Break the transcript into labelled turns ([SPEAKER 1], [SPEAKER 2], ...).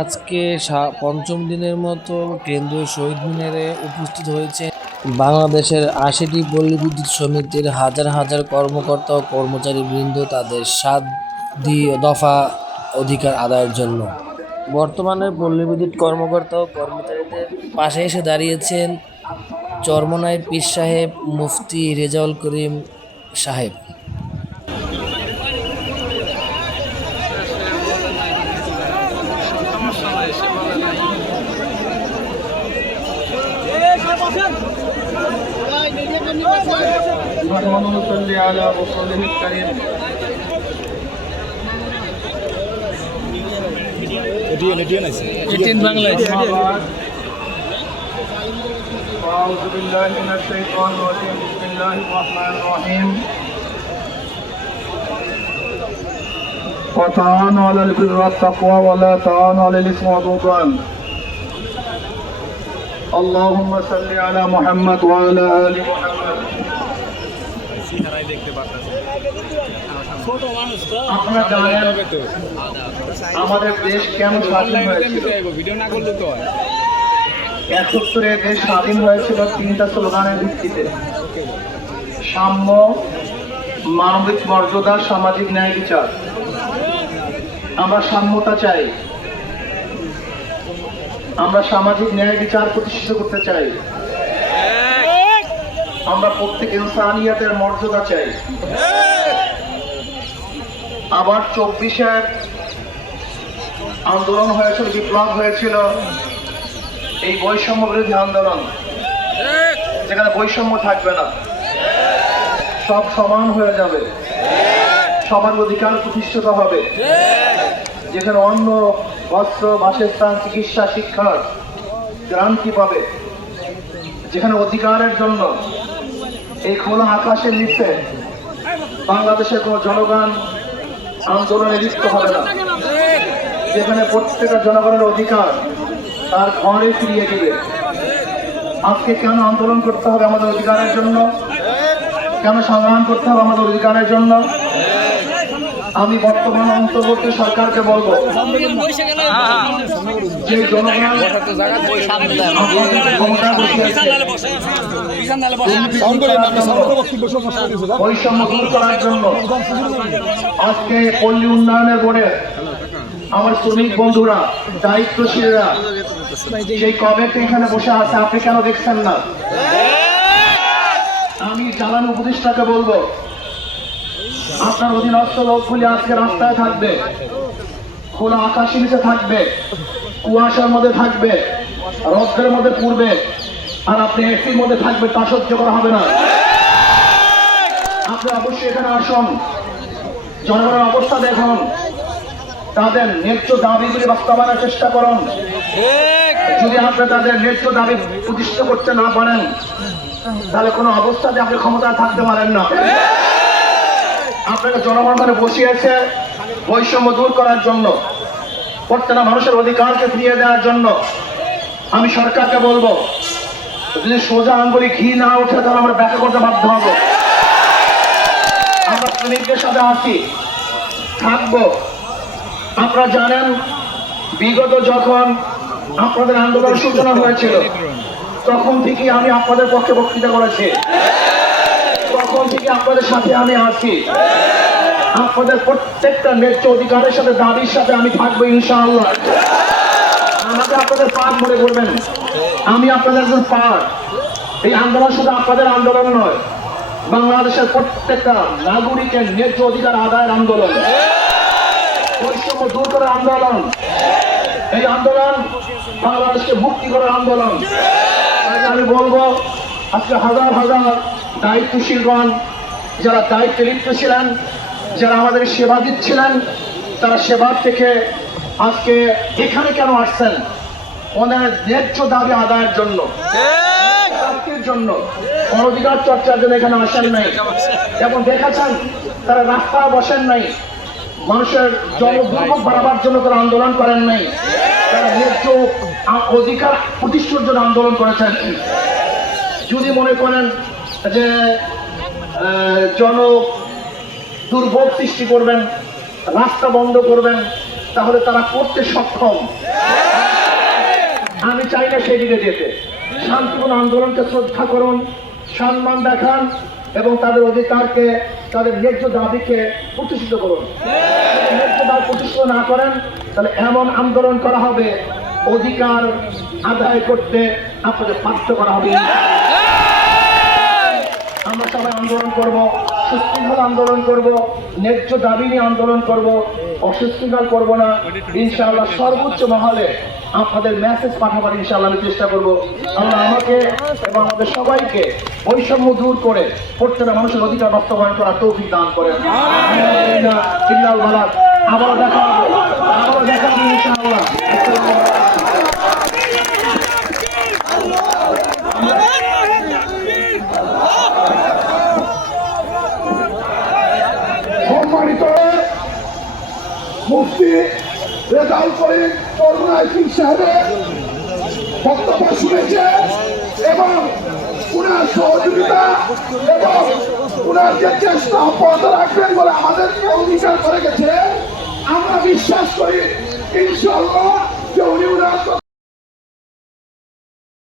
[SPEAKER 1] আজকে পঞ্চম দিনের মতো কেন্দ্রীয় শহীদ মিনারে উপস্থিত হয়েছে বাংলাদেশের আশিটি পল্লী বিদ্যুৎ সমিতির হাজার হাজার কর্মকর্তা ও কর্মচারী বৃন্দ তাদের সাত দফা অধিকার আদায়ের জন্য। বর্তমানে পল্লী বিদ্যুৎ কর্মকর্তা ও কর্মচারীদের পাশে এসে দাঁড়িয়েছেন চরমনাই পীর সাহেব, মুফতি রেজাউল করিম সাহেব।
[SPEAKER 2] اللهم صل على رسوله الكريم أما بعد أعوذ بالله من الشيطان الرجيم بسم الله الرحمن الرحيم وتعاونوا على البر والتقوى ولا تعاونوا على الإثم والعدوان اللهم صل على محمد وعلى آل محمد আপনারা জানেন আমাদের দেশ কেন স্বাধীন হয়েছিল
[SPEAKER 3] ভিডিও না করলে তো হয়
[SPEAKER 2] একাত্তরে দেশ স্বাধীন হয়েছিল তিনটা স্লোগানের ভিত্তিতে সাম্য মানবিক মর্যাদা সামাজিক ন্যায় বিচার আমরা সাম্যতা চাই আমরা সামাজিক ন্যায় বিচার প্রতিষ্ঠিত করতে চাই। আমরা প্রত্যেক ইনসানিয়াতের মর্যাদা চাই। আবার চব্বিশের আন্দোলন হয়েছিল, বিপ্লব হয়েছিল। এই বৈষম্য বিরোধী আন্দোলন, যেখানে বৈষম্য থাকবে না, সব সমান হয়ে যাবে। সবার অধিকার প্রতিষ্ঠিত হবে। যেখানে অন্য বস্ত্র বাসস্থান চিকিৎসা শিক্ষার গ্রাম গ্রান্তি পাবে। যেখানে অধিকারের জন্য এই খোলা আকাশের নিচে বাংলাদেশের কোনো জনগণ আন্দোলনে লিপ্ত হবে না। যেখানে প্রত্যেকটা জনগণের অধিকার তার ঘরে ফিরিয়ে দিবে। আজকে কেন আন্দোলন করতে হবে আমাদের অধিকারের জন্য? কেন সংগ্রাম করতে হবে আমাদের অধিকারের জন্য? আমি বর্তমান অন্তর্বর্তী সরকারকে বলব, যে জনগণ দূর করার জন্য আজকে পল্লী উন্নয়নের বোর্ডে আমার শ্রমিক বন্ধুরা, দায়িত্বশীলরা সেই কবে এখানে বসে আছে, আপনি কেন দেখছেন না? আমি জ্বালানি উপদেষ্টাকে বলব আপনার অধীনস্থ লোকগুলি আজকে রাস্তায় থাকবে। খোলা আকাশের নিচে থাকবে। কুয়াশার মধ্যে থাকবে। রক্তের মধ্যে পূর্বে আর আপনি এসির মধ্যে থাকবে, তা সহ্য করা হবে না। আপনি অবশ্যই এখানে আসুন। জনগণের অবস্থা দেখুন। তাদের ন্যায্য দাবিগুলি বাস্তবায়নের চেষ্টা করুন। যদি আপনি তাদের ন্যায্য দাবি প্রতিষ্ঠিত করতে না পারেন, তাহলে কোনো অবস্থাতে আপনি ক্ষমতায় থাকতে পারেন না। আপনাকে জনগণ মানে বসিয়েছে বৈষম্য দূর করার জন্য, প্রত্যেকটা মানুষের অধিকারকে ফিরিয়ে দেওয়ার জন্য। আমি সরকারকে বলব, যদি সোজা আঙ্গুলি ঘি না ওঠে তাহলে আমরা ব্যাখ্যা করতে বাধ্য হব। আমরা শ্রমিকদের সাথে আছি, থাকব। আপনারা জানেন, বিগত যখন আপনাদের আন্দোলন সূচনা হয়েছিল, তখন থেকে আমি আপনাদের পক্ষে বক্তৃতা করেছি। তখন থেকে আপনাদের সাথে আমি আছি? আপনাদের প্রত্যেকটা ন্যায্য অধিকারের সাথে, দাবির সাথে আমি থাকব ইনশাআল্লাহ। আমাকে আপনাদের পাঠ মনে করবেন। আমি আপনাদের একজন পাঠ এই আন্দোলন শুধু আপনাদের আন্দোলন নয়, বাংলাদেশের প্রত্যেকটা নাগরিকের ন্যায্য অধিকার আদায়ের আন্দোলন। বৈষম্য দূর করার আন্দোলন। এই আন্দোলন বাংলাদেশকে মুক্তি করার আন্দোলন। আমি বলব, আজকে হাজার হাজার দায়িত্বশীলগণ, যারা দায়িত্বে লিপ্ত ছিলেন, যারা আমাদের সেবা দিচ্ছিলেন, তারা সেবার থেকে আজকে এখানে কেন আসছেন? ওনার ন্যায্য দাবি আদায়ের জন্য। জন্য। অনধিকার চর্চার জন্য এখানে আসেন নাই। এবং দেখাচ্ছেন তারা রাস্তায় বসেন নাই। মানুষের জনদুর্ভোগ বাড়াবার জন্য তারা আন্দোলন করেন নাই। তারা ন্যায্য অধিকার প্রতিষ্ঠার জন্য আন্দোলন করেছেন। যদি মনে করেন যে আহ, জন দুর্ভোগ সৃষ্টি করবেন রাস্তা বন্ধ করবেন তাহলে তারা করতে সক্ষম। আমি চাই না সেদিকে যেতে। শান্তিপূর্ণ আন্দোলনকে শ্রদ্ধা করুন সম্মান দেখান এবং তাদের অধিকারকে তাদের ন্যায্য দাবিকে প্রতিষ্ঠিত করুন। ন্যায্য দাবি প্রতিষ্ঠিত না করেন তাহলে এমন আন্দোলন করা হবে অধিকার আদায় করতে আপনাদের বাধ্য করা হবে। আমরা সবাই আন্দোলন করব, সুশৃঙ্খল আন্দোলন করব, ন্যায্য দাবি নিয়ে আন্দোলন করব, অসুশৃঙ্খল করব না। ইনশাআল্লাহ সর্বোচ্চ মহলে আপনাদের মেসেজ পাঠাবার ইনশাআল্লাহ আমি চেষ্টা করব। আল্লাহ আমাকে এবং আমাদের সবাইকে বৈষম্য দূর করে প্রত্যেকটা মানুষের অধিকার বাস্তবায়ন করার তৌফিক দান করেন। আবারও দেখা হবে আবারও দেখা হবে ইনশাআল্লাহ
[SPEAKER 3] সম্মানিত মুফতি রেজাউল করিম কি সাহেবের বক্তব্য শুনেছে এবং উনার সহযোগিতা এবং উনার যে চেষ্টা অব্যাহত রাখবেন বলে আমাদেরকে অঙ্গীকার করে গেছে। আমরা বিশ্বাস করি ইনশাল্লাহ যে উনি উনার